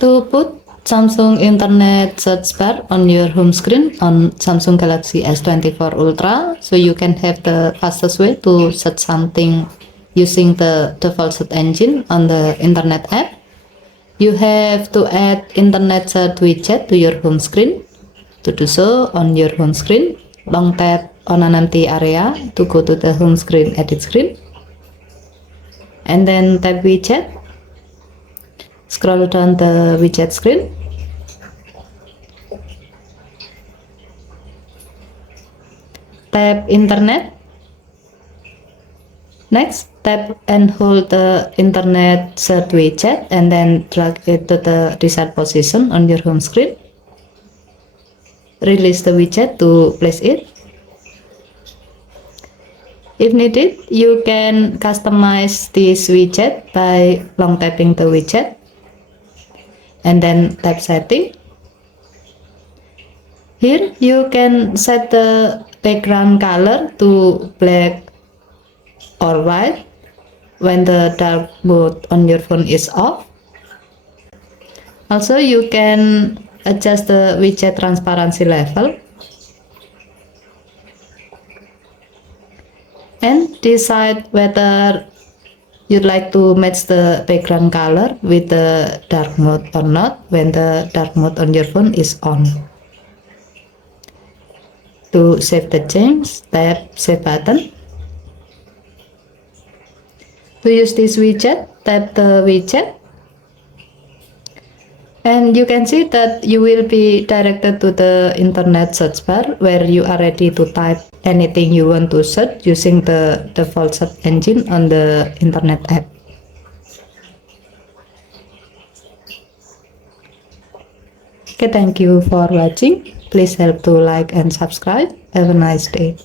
To put Samsung Internet search bar on your home screen on Samsung Galaxy S24 Ultra, so you can have the fastest way to search something using the default search engine on the Internet app. You have to add Internet search widget to your home screen. To do so, on your home screen, long tap on an empty area to go to the home screen edit screen, and then tap widget. Scroll down the widget screen. Tap Internet. Next, tap and hold the Internet search widget and then drag it to the desired position on your home screen. Release the widget to place it. If needed, you can customize this widget by long tapping the widget and then tap setting. Here you can set the background color to black or white when the dark mode on your phone is off. Also, you can adjust the widget transparency level and decide whether you'd like to match the background color with the dark mode or not when the dark mode on your phone is on. To save the change, tap Save button. To use this widget, tap the widget. And you can see that you will be directed to the Internet search bar where you are ready to type anything you want to search using the default search engine on the Internet app. Okay, thank you for watching. Please help to like and subscribe. Have a nice day.